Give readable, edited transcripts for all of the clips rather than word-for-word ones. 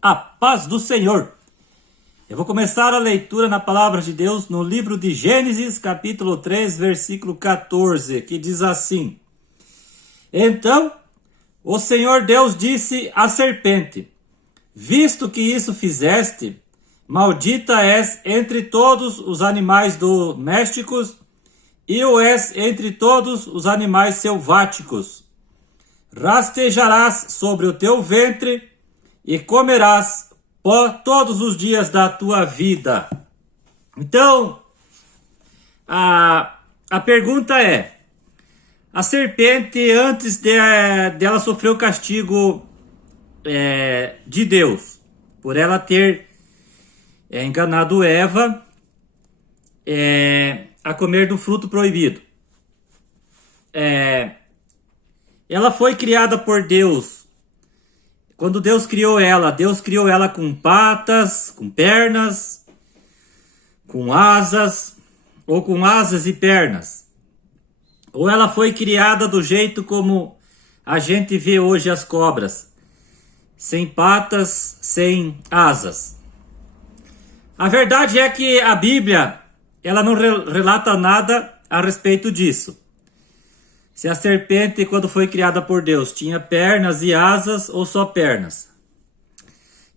A paz do Senhor. Eu vou começar a leitura na palavra de Deus no livro de Gênesis, capítulo 3, versículo 14, que diz assim: Então, o Senhor Deus disse à serpente: Visto que isso fizeste, maldita és entre todos os animais domésticos e o és entre todos os animais selváticos. Rastejarás sobre o teu ventre e comerás pó todos os dias da tua vida. Então, a pergunta é: a serpente, antes dela sofrer o castigo de Deus, por ela ter enganado Eva a comer do fruto proibido, ela foi criada por Deus. Quando Deus criou ela com patas, com pernas, com asas, ou com asas e pernas. Ou ela foi criada do jeito como a gente vê hoje as cobras, sem patas, sem asas. A verdade é que a Bíblia, ela não relata nada a respeito disso. Se a serpente, quando foi criada por Deus, tinha pernas e asas ou só pernas.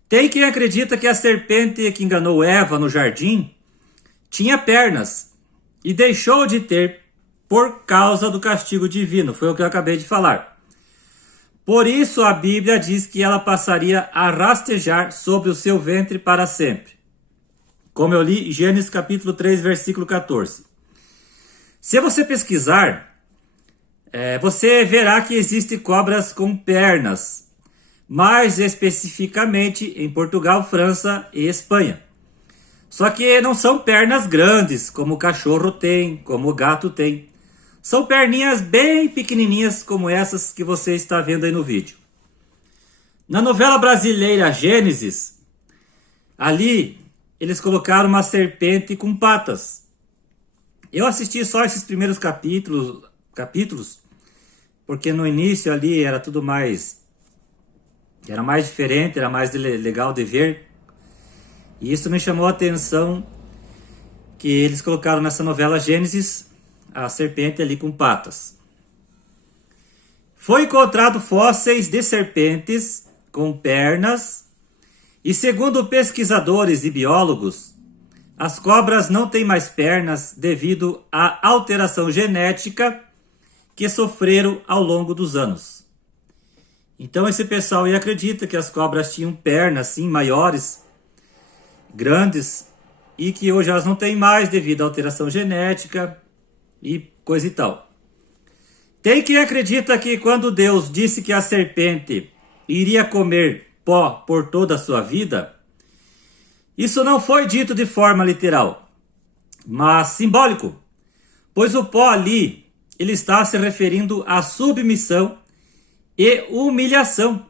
Tem quem acredita que a serpente que enganou Eva no jardim tinha pernas e deixou de ter por causa do castigo divino. Foi o que eu acabei de falar. Por isso a Bíblia diz que ela passaria a rastejar sobre o seu ventre para sempre. Como eu li em Gênesis capítulo 3, versículo 14. Se você pesquisar, você verá que existem cobras com pernas, mais especificamente em Portugal, França e Espanha. Só que não são pernas grandes, como o cachorro tem, como o gato tem. São perninhas bem pequenininhas, como essas que você está vendo aí no vídeo. Na novela brasileira Gênesis, ali eles colocaram uma serpente com patas. Eu assisti só esses primeiros capítulos, porque no início ali era tudo mais, era mais diferente, era mais legal de ver. E isso me chamou a atenção, que eles colocaram nessa novela Gênesis a serpente ali com patas. Foi encontrado fósseis de serpentes com pernas, e segundo pesquisadores e biólogos, as cobras não têm mais pernas devido à alteração genética que sofreram ao longo dos anos. Então esse pessoal aí acredita que as cobras tinham pernas assim maiores, grandes, e que hoje elas não têm mais devido à alteração genética e coisa e tal. Tem quem acredita que quando Deus disse que a serpente iria comer pó por toda a sua vida, isso não foi dito de forma literal, mas simbólico, pois o pó ali, ele está se referindo à submissão e humilhação.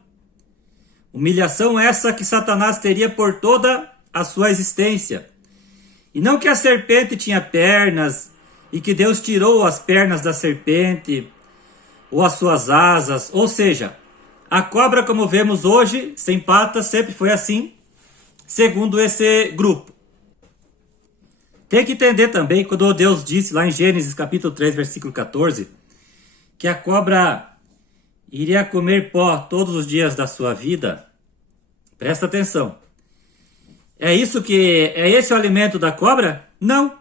Humilhação essa que Satanás teria por toda a sua existência. E não que a serpente tinha pernas e que Deus tirou as pernas da serpente ou as suas asas. Ou seja, a cobra, como vemos hoje, sem patas, sempre foi assim, segundo esse grupo. Tem que entender também, quando Deus disse lá em Gênesis capítulo 3, versículo 14, que a cobra iria comer pó todos os dias da sua vida. Presta atenção. É esse o alimento da cobra? Não.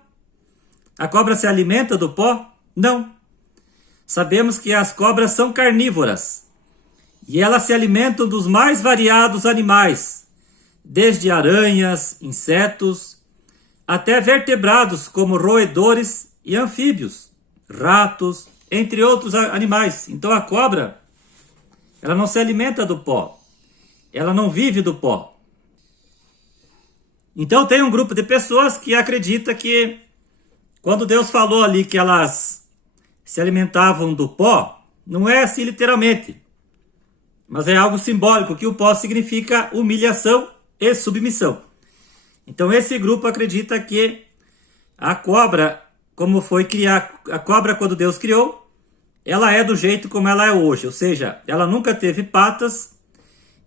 A cobra se alimenta do pó? Não. Sabemos que as cobras são carnívoras e elas se alimentam dos mais variados animais, desde aranhas, insetos, até vertebrados como roedores e anfíbios, ratos, entre outros animais. Então a cobra, ela não se alimenta do pó, ela não vive do pó. Então tem um grupo de pessoas que acredita que quando Deus falou ali que elas se alimentavam do pó, não é assim literalmente, mas é algo simbólico, que o pó significa humilhação e submissão. Então esse grupo acredita que a cobra, como foi criar, a cobra quando Deus criou, ela é do jeito como ela é hoje, ou seja, ela nunca teve patas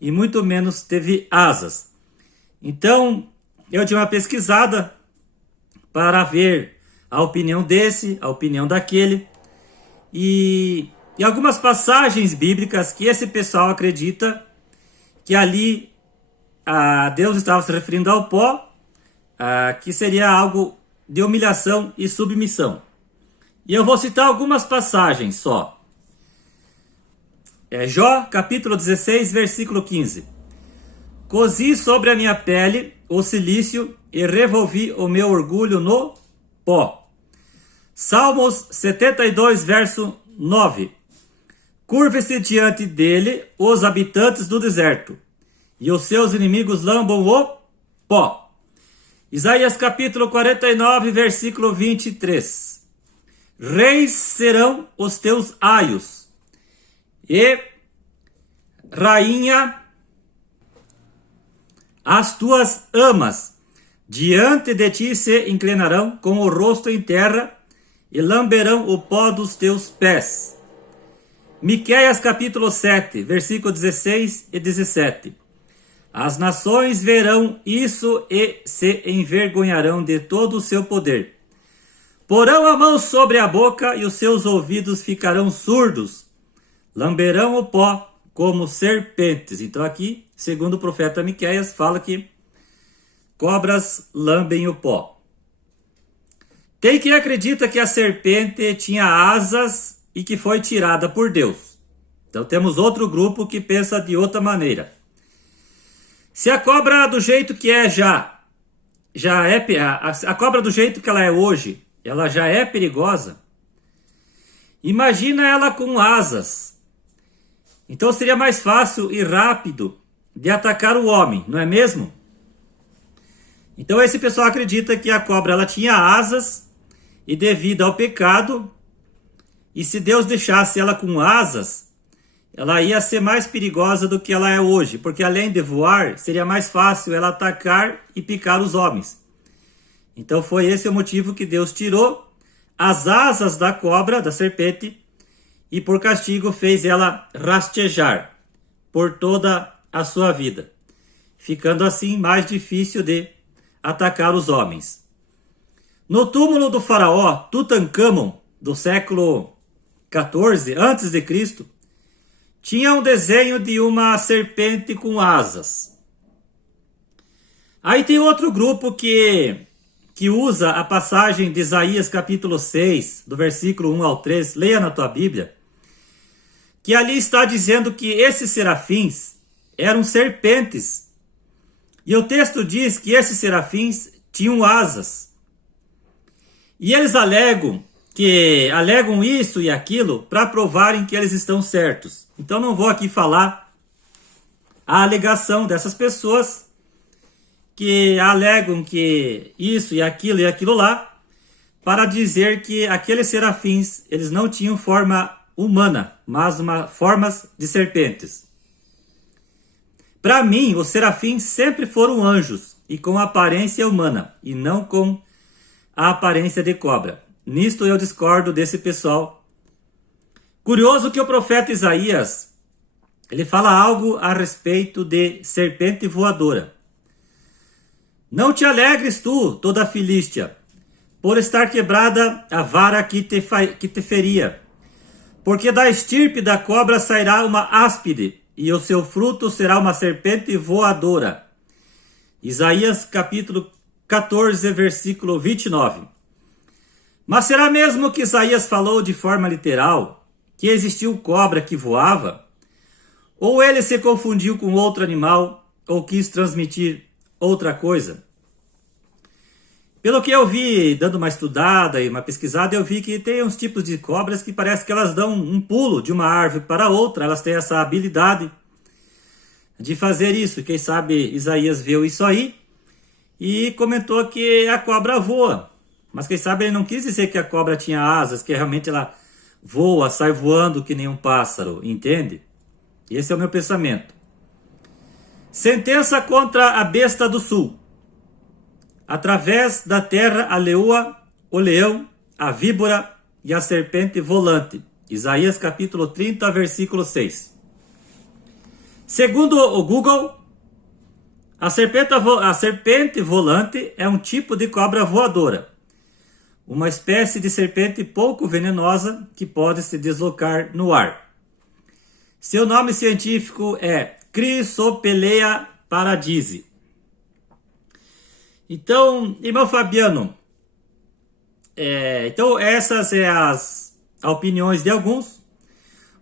e muito menos teve asas. Então, eu dei uma pesquisada para ver a opinião desse, a opinião daquele, e algumas passagens bíblicas que esse pessoal acredita que ali Deus estava se referindo ao pó, que seria algo de humilhação e submissão. E eu vou citar algumas passagens só. Jó, capítulo 16, versículo 15. Cozi sobre a minha pele o cilício e revolvi o meu orgulho no pó. Salmos 72, verso 9. Curve-se diante dele os habitantes do deserto, e os seus inimigos lambam o pó. Isaías capítulo 49, versículo 23. Reis serão os teus aios, e rainha as tuas amas. Diante de ti se inclinarão com o rosto em terra, e lamberão o pó dos teus pés. Miqueias capítulo 7, versículo 16 e 17. As nações verão isso e se envergonharão de todo o seu poder. Porão a mão sobre a boca e os seus ouvidos ficarão surdos. Lamberão o pó como serpentes. Então aqui, segundo o profeta Miqueias, fala que cobras lambem o pó. Tem quem acredita que a serpente tinha asas e que foi tirada por Deus. Então temos outro grupo que pensa de outra maneira. Se a cobra do jeito que é a cobra do jeito que ela é hoje, ela já é perigosa, imagina ela com asas. Então seria mais fácil e rápido de atacar o homem, não é mesmo? Então esse pessoal acredita que a cobra ela tinha asas e devido ao pecado, e se Deus deixasse ela com asas, ela ia ser mais perigosa do que ela é hoje, porque além de voar, seria mais fácil ela atacar e picar os homens. Então foi esse o motivo que Deus tirou as asas da cobra, da serpente, e por castigo fez ela rastejar por toda a sua vida, ficando assim mais difícil de atacar os homens. No túmulo do faraó Tutancâmon, do século 14 a.C., tinha um desenho de uma serpente com asas. Aí tem outro grupo que usa a passagem de Isaías capítulo 6, do versículo 1 ao 3, leia na tua Bíblia, que ali está dizendo que esses serafins eram serpentes. E o texto diz que esses serafins tinham asas. E eles alegam isso e aquilo para provarem que eles estão certos. Então não vou aqui falar a alegação dessas pessoas que alegam que isso e aquilo lá, para dizer que aqueles serafins, eles não tinham forma humana, mas formas de serpentes. Para mim, os serafins sempre foram anjos e com aparência humana, e não com a aparência de cobra. Nisto eu discordo desse pessoal. Curioso que o profeta Isaías, ele fala algo a respeito de serpente voadora. Não te alegres tu, toda a Filístia, por estar quebrada a vara que te feria. Porque da estirpe da cobra sairá uma áspide, e o seu fruto será uma serpente voadora. Isaías capítulo 14, versículo 29. Mas será mesmo que Isaías falou de forma literal que existiu cobra que voava? Ou ele se confundiu com outro animal ou quis transmitir outra coisa? Pelo que eu vi, dando uma estudada e uma pesquisada, eu vi que tem uns tipos de cobras que parece que elas dão um pulo de uma árvore para outra. Elas têm essa habilidade de fazer isso. Quem sabe Isaías viu isso aí e comentou que a cobra voa. Mas quem sabe ele não quis dizer que a cobra tinha asas, que realmente ela voa, sai voando que nem um pássaro, entende? Esse é o meu pensamento. Sentença contra a besta do sul. Através da terra a leoa, o leão, a víbora e a serpente volante. Isaías capítulo 30, versículo 6. Segundo o Google, a serpente volante é um tipo de cobra voadora, uma espécie de serpente pouco venenosa que pode se deslocar no ar. Seu nome científico é Chrysopelea paradisi. Então, irmão Fabiano, então essas são as opiniões de alguns.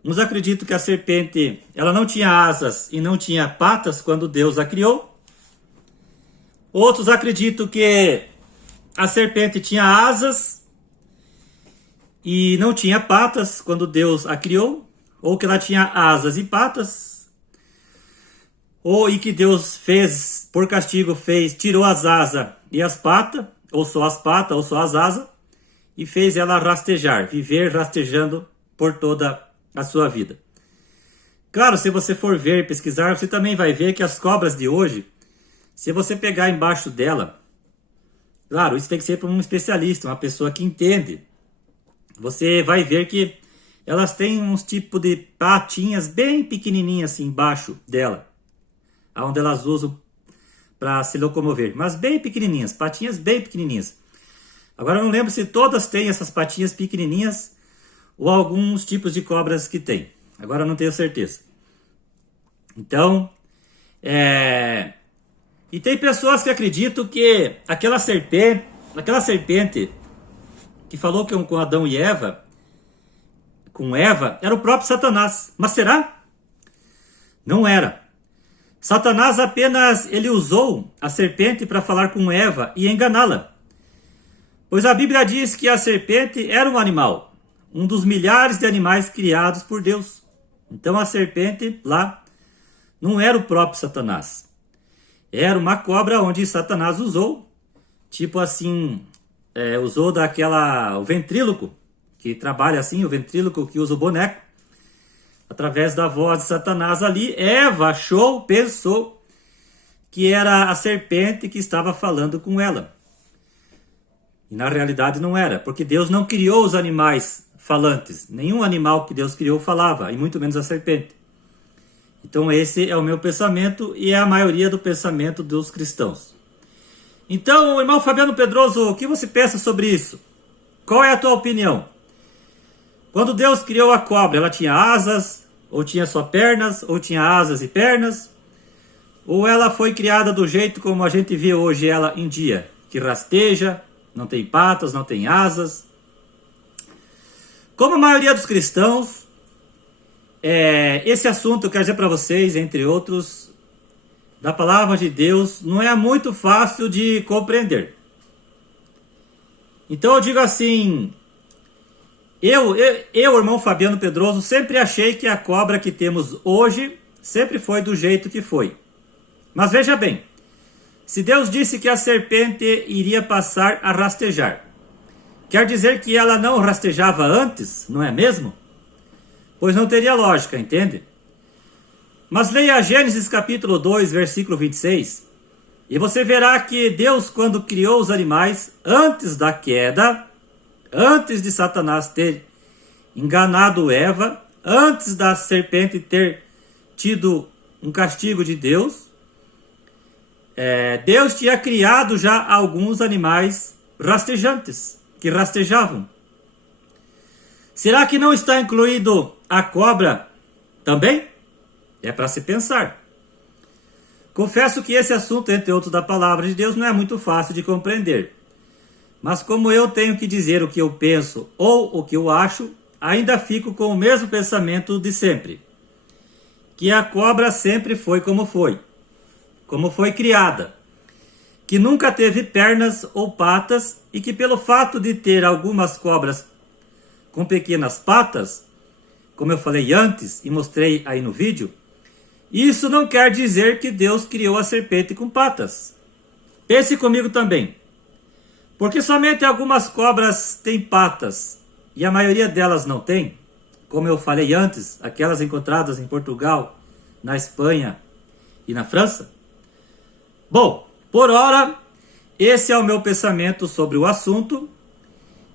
Uns acreditam que a serpente ela não tinha asas e não tinha patas quando Deus a criou. Outros acreditam que a serpente tinha asas e não tinha patas quando Deus a criou, ou que ela tinha asas e patas, ou que Deus fez, por castigo, tirou as asas e as patas, ou só as patas, ou só as asas, e fez ela rastejar, viver rastejando por toda a sua vida. Claro, se você for ver e pesquisar, você também vai ver que as cobras de hoje, se você pegar embaixo dela, claro, isso tem que ser para um especialista, uma pessoa que entende, você vai ver que elas têm uns tipos de patinhas bem pequenininhas assim embaixo dela, onde elas usam para se locomover, mas bem pequenininhas, patinhas bem pequenininhas. Agora eu não lembro se todas têm essas patinhas pequenininhas ou alguns tipos de cobras que tem. Agora eu não tenho certeza. Então, e tem pessoas que acreditam que aquela serpente que falou com Adão e Eva, com Eva, era o próprio Satanás. Mas será? Não era. Satanás apenas ele usou a serpente para falar com Eva e enganá-la. Pois a Bíblia diz que a serpente era um animal, um dos milhares de animais criados por Deus. Então a serpente lá não era o próprio Satanás. Era uma cobra onde Satanás usou, tipo assim, usou o ventríloco, que trabalha assim, o ventríloco que usa o boneco, através da voz de Satanás ali, Eva pensou que era a serpente que estava falando com ela. E na realidade não era, porque Deus não criou os animais falantes. Nenhum animal que Deus criou falava, e muito menos a serpente. Então esse é o meu pensamento e é a maioria do pensamento dos cristãos. Então, irmão Fabiano Pedroso, o que você pensa sobre isso? Qual é a tua opinião? Quando Deus criou a cobra, ela tinha asas, ou tinha só pernas, ou tinha asas e pernas? Ou ela foi criada do jeito como a gente vê hoje ela em dia, que rasteja, não tem patas, não tem asas? Como a maioria dos cristãos, esse assunto, eu quero dizer para vocês, entre outros, da palavra de Deus, não é muito fácil de compreender. Então eu digo assim, eu, irmão Fabiano Pedroso, sempre achei que a cobra que temos hoje sempre foi do jeito que foi. Mas veja bem, se Deus disse que a serpente iria passar a rastejar, quer dizer que ela não rastejava antes, não é mesmo? Pois não teria lógica, entende? Mas leia Gênesis capítulo 2, versículo 26, e você verá que Deus, quando criou os animais, antes da queda, antes de Satanás ter enganado Eva, antes da serpente ter tido um castigo de Deus, Deus tinha criado já alguns animais rastejantes, que rastejavam. Será que não está incluído a cobra também? É para se pensar. Confesso que esse assunto, entre outros da palavra de Deus, não é muito fácil de compreender. Mas como eu tenho que dizer o que eu penso ou o que eu acho, ainda fico com o mesmo pensamento de sempre. Que a cobra sempre foi como foi criada. Que nunca teve pernas ou patas e que pelo fato de ter algumas cobras com pequenas patas, como eu falei antes e mostrei aí no vídeo, isso não quer dizer que Deus criou a serpente com patas. Pense comigo também. Porque somente algumas cobras têm patas e a maioria delas não tem, como eu falei antes, aquelas encontradas em Portugal, na Espanha e na França? Bom, por ora, esse é o meu pensamento sobre o assunto,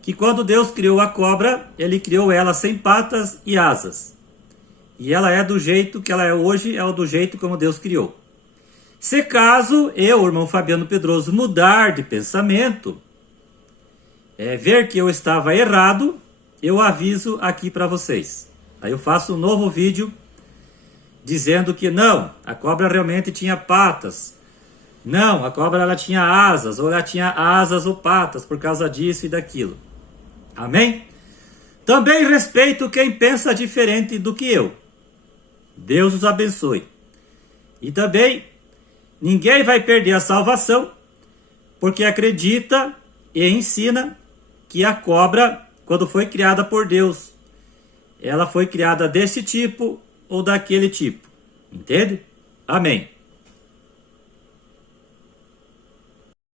que quando Deus criou a cobra, ele criou ela sem patas e asas. E ela é do jeito que ela é hoje, é do jeito como Deus criou. Se caso eu, o irmão Fabiano Pedroso, mudar de pensamento, ver que eu estava errado, eu aviso aqui para vocês. Aí eu faço um novo vídeo dizendo que não, a cobra realmente tinha patas. Não, a cobra ela tinha asas, ou ela tinha asas ou patas por causa disso e daquilo. Amém? Também respeito quem pensa diferente do que eu. Deus os abençoe. E também, ninguém vai perder a salvação porque acredita e ensina que a cobra, quando foi criada por Deus, ela foi criada desse tipo ou daquele tipo. Entende? Amém.